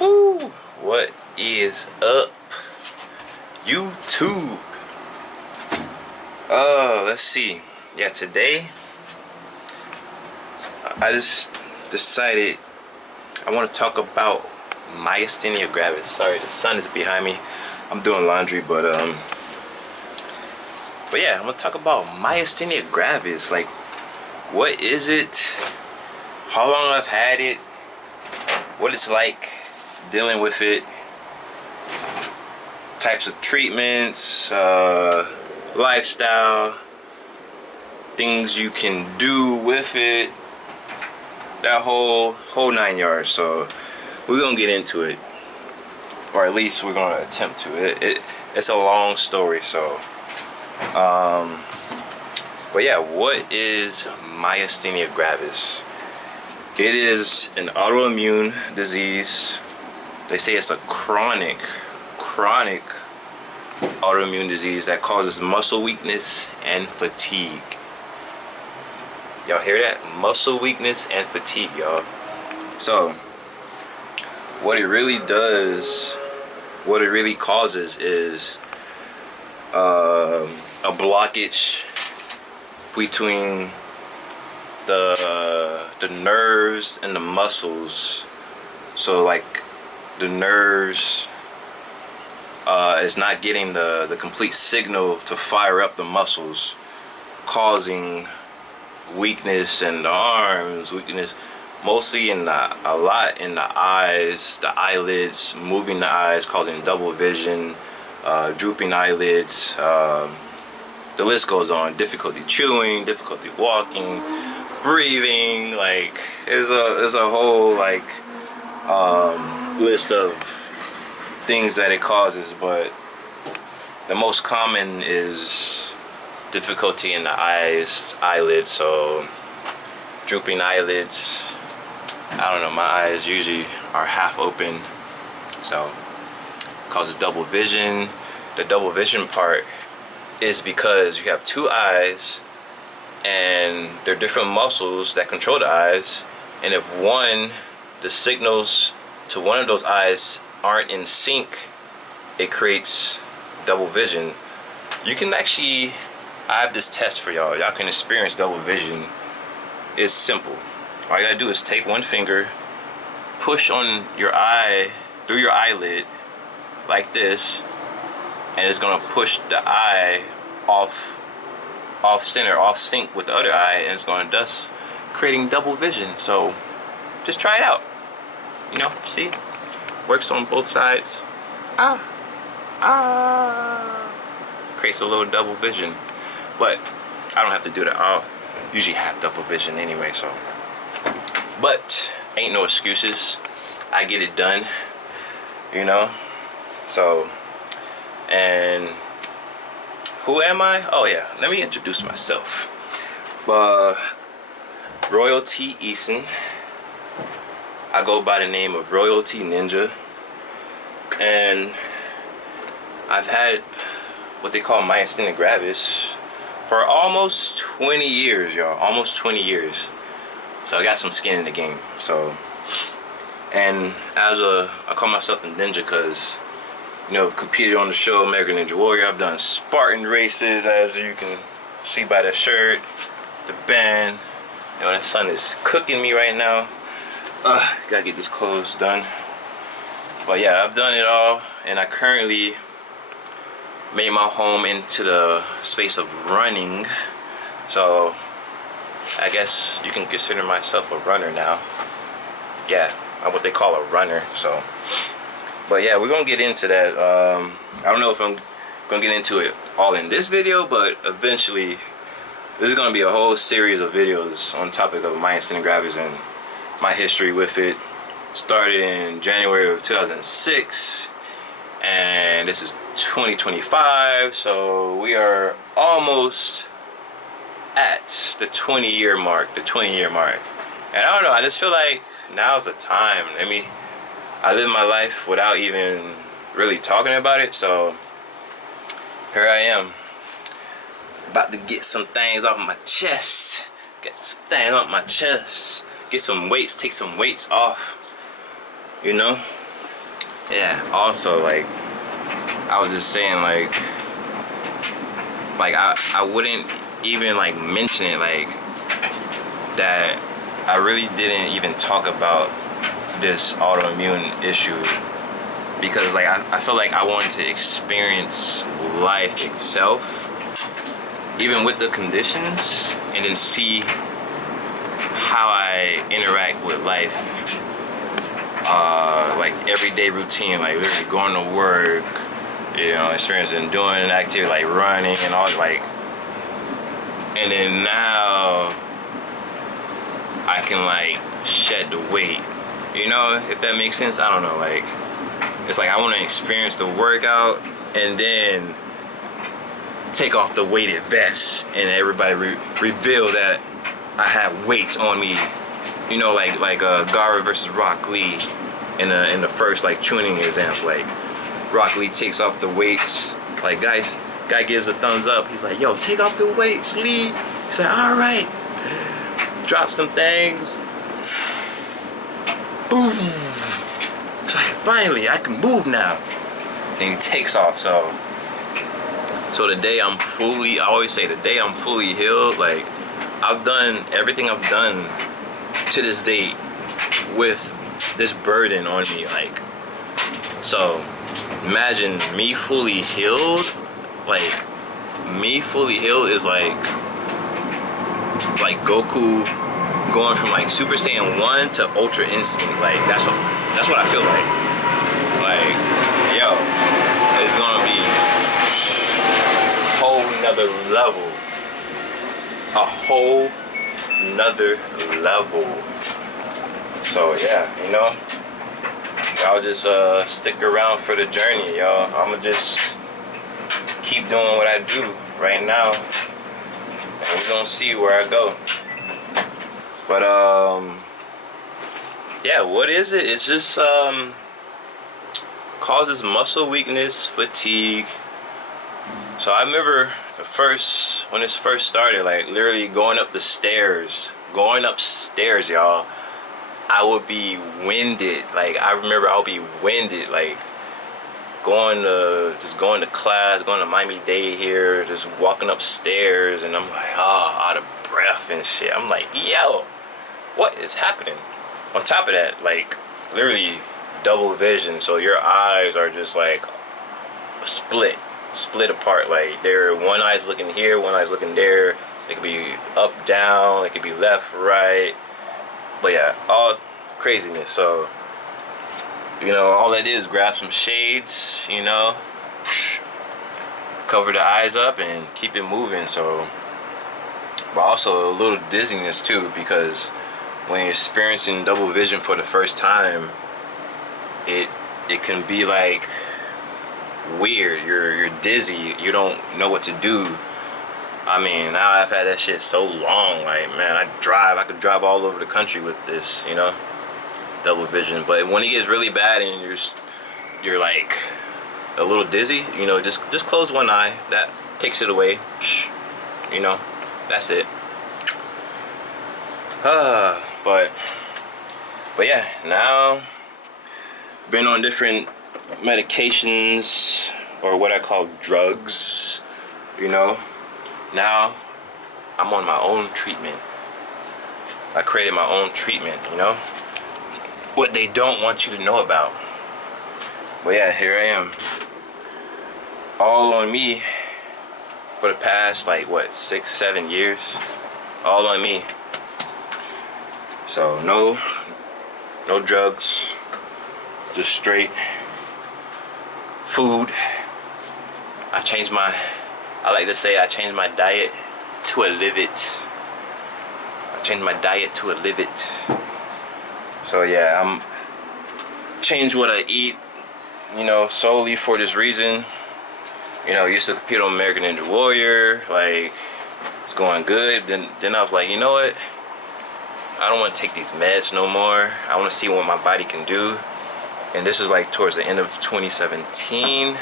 Woo! What is up, YouTube? Let's see. Yeah, today I just decided I want to talk about Myasthenia Gravis. Sorry, the sun is behind me. I'm doing laundry, but yeah, I'm gonna talk about Myasthenia Gravis. Like, what is it? How long I've had it? What it's like dealing with it? Types of treatments, lifestyle, things you can do with it. That whole 9 yards. So we're gonna get into it, or at least we're gonna attempt to. It's a long story, so. But yeah, what is Myasthenia Gravis? It is an autoimmune disease. They say it's a chronic autoimmune disease that causes muscle weakness and fatigue. Y'all hear that? Muscle weakness and fatigue, y'all. So what it really does, what it really causes is a blockage between the nerves and the muscles. So like the nerves is not getting the complete signal to fire up the muscles, causing weakness in the arms, weakness mostly a lot in the eyes, the eyelids, moving the eyes, causing double vision, drooping eyelids. The list goes on. Difficulty chewing, difficulty walking, breathing. Like there's a whole like list of things that it causes, but the most common is difficulty in the eyelids. So drooping eyelids. I don't know, my eyes usually are half open, so causes double vision. The double vision part is because you have two eyes and there are different muscles that control the eyes, and if the signals to one of those eyes aren't in sync, it creates double vision. You can actually, I have this test for y'all. Y'all can experience double vision. It's simple. All you gotta do is take one finger, push on your eye through your eyelid like this, and it's gonna push the eye off center, off sync with the other eye, and it's gonna thus creating double vision. So just try it out. You know, see? Works on both sides. Creates a little double vision. But I don't have to do that. I'll usually have double vision anyway, so. But ain't no excuses. I get it done, you know? So, and who am I? Oh yeah, let me introduce myself. Royalty Eason. I go by the name of Royalty Ninja, and I've had what they call Myasthenia Gravis for almost 20 years, y'all. Almost 20 years. So I got some skin in the game. So, and I call myself a ninja because, you know, I've competed on the show American Ninja Warrior. I've done Spartan races, as you can see by the shirt, the band. You know, that sun is cooking me right now. Gotta get these clothes done. But yeah, I've done it all, and I currently made my home into the space of running. So I guess you can consider myself a runner now. Yeah, I'm what they call a runner. So, but yeah, we're gonna get into that. I don't know if I'm gonna get into it all in this video, but eventually this is gonna be a whole series of videos on topic of Myasthenia Gravis and my history with it. Started in January of 2006, and this is 2025, so we are almost at the 20-year mark. And I don't know, I just feel like now's the time. I live my life without even really talking about it, so here I am, about to get some things off my chest. Get some weights, take some weights off, you know. Yeah, also, like, I was just saying, like I wouldn't even like mention it, like that I really didn't even talk about this autoimmune issue because like I feel like I wanted to experience life itself even with the conditions and then see how I interact with life, like everyday routine, like literally going to work, you know, experiencing doing an activity like running and all, like, and then now I can like shed the weight, you know, if that makes sense. I don't know, like it's like I want to experience the workout and then take off the weighted vest and everybody reveal that I have weights on me, you know, like Gara versus Rock Lee in the first like tuning exam. Like Rock Lee takes off the weights, like guy gives a thumbs up, he's like, yo, take off the weights, Lee. He's like, all right, drop some things, boom. It's like, finally I can move now. Then he takes off. So the day I'm fully, I always say the day I'm fully healed, like I've done everything I've done to this date with this burden on me, like, so imagine me fully healed. Like me fully healed is like Goku going from like Super Saiyan 1 to Ultra Instinct. Like that's what I feel like. Like, yo, it's gonna be a whole nother level. A whole nother level. So yeah, you know, y'all just stick around for the journey, y'all. I'ma just keep doing what I do right now, and we're gonna see where I go. But yeah, what is it? It's just causes muscle weakness, fatigue. So I remember when this first started, like literally going upstairs, y'all, I would be winded. Like I remember I would be winded, like going to class, going to Miami Dade here, just walking upstairs, and I'm like, oh, out of breath and shit. I'm like, yo, what is happening? On top of that, like literally double vision, so your eyes are just like split apart. Like they're, one eye's looking here, one eye's looking there. It could be up, down, it could be left, right. But yeah, all craziness. So, you know, all that is grab some shades, you know, cover the eyes up and keep it moving. So, but also a little dizziness too, because when you're experiencing double vision for the first time, it can be like weird. You're dizzy, you don't know what to do. I mean, now I've had that shit so long, like, man, I could drive all over the country with this, you know, double vision. But when it gets really bad and you're like a little dizzy, you know, just close one eye. That takes it away, you know, that's it. But yeah, now been on different medications, or what I call drugs, you know. Now I'm on my own treatment. I created my own treatment, you know, what they don't want you to know about. But yeah, here I am, all on me for the past like what, 6-7 years, all on me. So no drugs, just straight food. I like to say I changed my diet to a live it. So yeah, I'm change what I eat, you know, solely for this reason. You know, I used to compete on American Ninja Warrior, like it's going good. Then I was like, you know what? I don't want to take these meds no more. I want to see what my body can do. And this is like towards the end of 2017.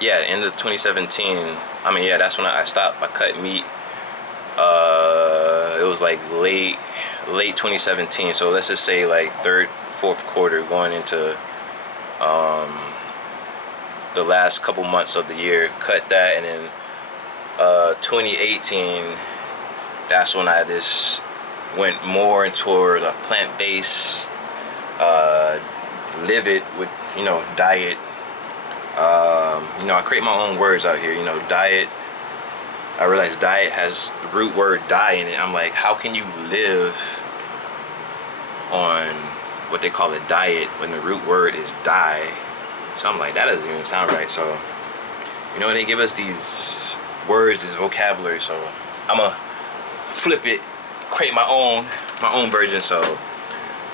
Yeah, end of 2017. I mean, yeah, that's when I stopped. I cut meat. It was like late late 2017. So let's just say like third, fourth quarter, going into the last couple months of the year. Cut that, and then 2018, that's when I just went more toward a plant-based, live it with, diet. I create my own words out here. Diet. I realized diet has the root word die in it. I'm like, how can you live on what they call a diet when the root word is die? So I'm like, that doesn't even sound right. So, they give us these words, this vocabulary. So I'm gonna flip it, create my own version. So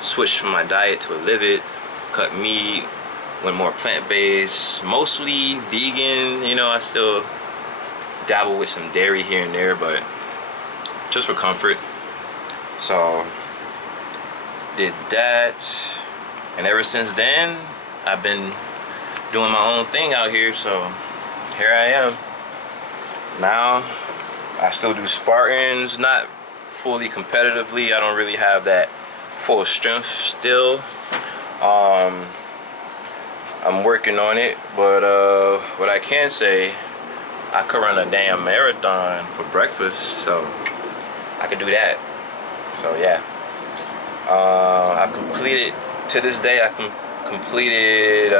switch from my diet to a live it, cut meat, went more plant-based, mostly vegan. I still dabble with some dairy here and there, but just for comfort. So did that, and ever since then I've been doing my own thing out here. So here I am now. I still do Spartans, not fully competitively. I don't really have that full strength still. I'm working on it, but what I can say, I could run a damn marathon for breakfast, so I could do that. So yeah, I've completed, to this day I completed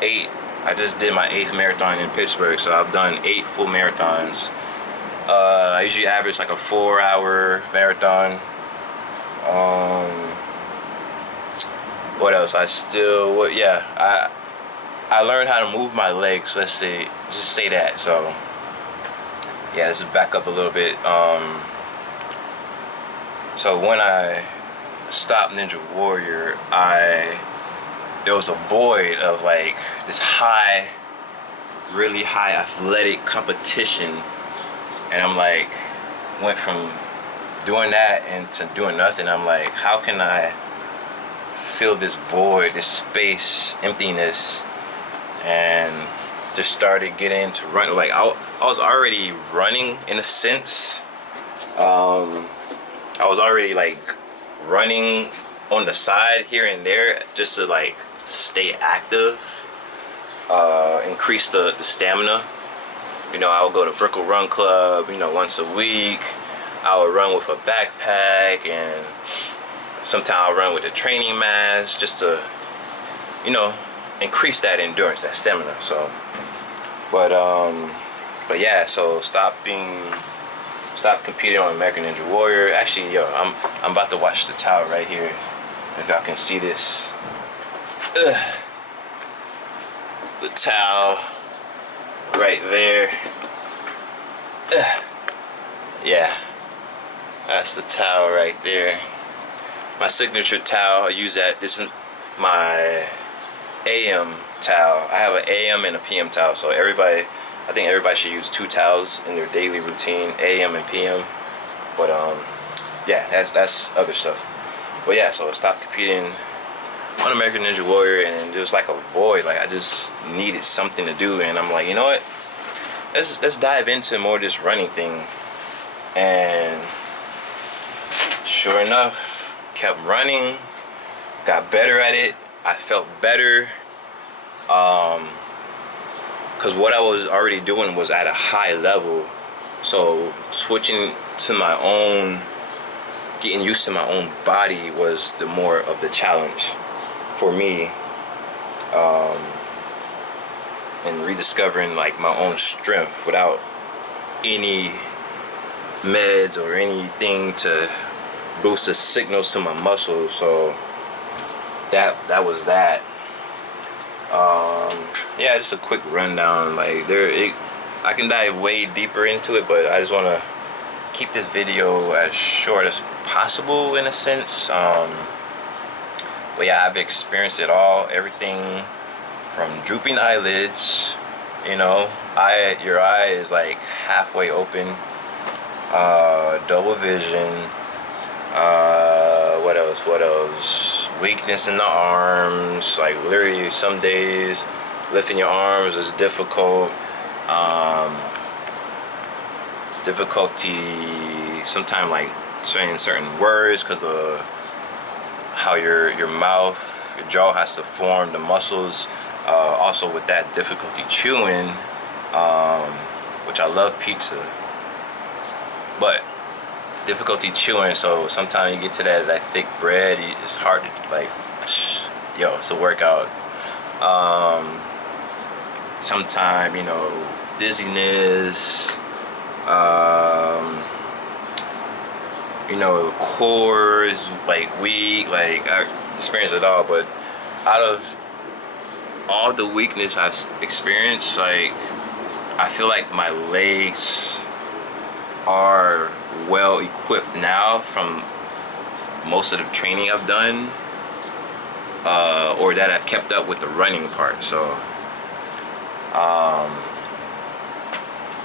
8. I just did my 8th marathon in Pittsburgh, so I've done 8 full marathons. I usually average like a 4-hour marathon. What else? I learned how to move my legs. Let's just say that. So yeah, let's just back up a little bit. So when I stopped Ninja Warrior, there was a void of like this really high athletic competition, and I'm like, went from doing that into doing nothing. I'm like, how can I fill this void, this space, emptiness? And just started getting into running. Like I was already running in a sense. I was already like running on the side here and there just to like stay active, increase the stamina. I would go to Brickell Run Club, once a week. I would run with a backpack, and sometimes I'll run with a training mask just to, increase that endurance, that stamina. So, but yeah, so stop competing on American Ninja Warrior. Actually, I'm about to watch the towel right here. If y'all can see this. The towel right there. Yeah, that's the towel right there. My signature towel. I use that. This is my AM towel. I have an AM and a PM towel. So I think everybody should use 2 towels in their daily routine, AM and PM. But yeah, that's other stuff. But yeah, so I stopped competing on American Ninja Warrior, and there was like a void. Like I just needed something to do, and I'm like, you know what? Let's dive into more of this running thing. And sure enough, kept running, got better at it. I felt better, because what I was already doing was at a high level. So switching to my own, getting used to my own body was the more of the challenge for me, and rediscovering like my own strength without any meds or anything to boost the signals to my muscles. So that was that. Yeah, just a quick rundown. Like I can dive way deeper into it, but I just want to keep this video as short as possible in a sense. But yeah, I've experienced it all. Everything from drooping eyelids, your eye is like halfway open, double vision, what else, weakness in the arms. Like literally some days lifting your arms is difficult, difficulty sometimes like saying certain words because of how your mouth, your jaw has to form the muscles. Also with that, difficulty chewing, which I love pizza, but difficulty chewing. So sometimes you get to that thick bread, it's hard to like, yo, it's a workout. Sometimes, you know, dizziness, you know, core is like weak. Like I experienced it all, but out of all the weakness I've experienced, like I feel like my legs are well equipped now from most of the training I've done, or that I've kept up with the running part. So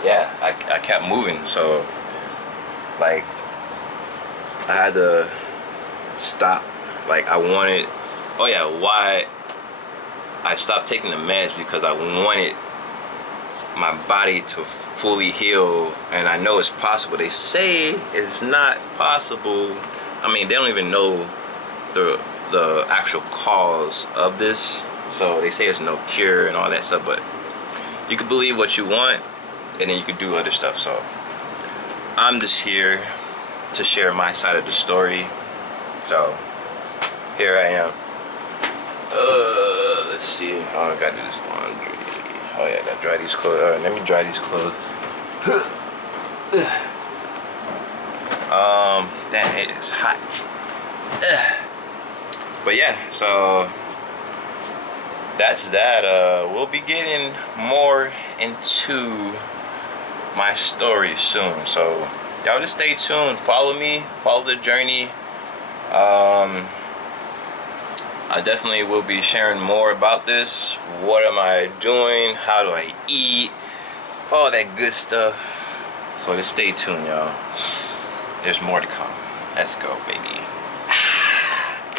yeah, I kept moving. So like I had to stop. Like I wanted, oh yeah, why I stopped taking the meds, because I wanted my body to fully heal. And I know it's possible. They say it's not possible. I mean, they don't even know the actual cause of this, so they say it's no cure and all that stuff, but you can believe what you want and then you can do other stuff. So I'm just here to share my side of the story. So here I am. Let's see. Oh, I gotta do this laundry. Oh yeah, I gotta dry these clothes. Alright, let me dry these clothes. Damn, it is hot. But yeah, so that's that. We'll be getting more into my story soon. So y'all just stay tuned. Follow me. Follow the journey. I definitely will be sharing more about this. What am I doing? How do I eat? All that good stuff. So just stay tuned, y'all. There's more to come. Let's go, baby.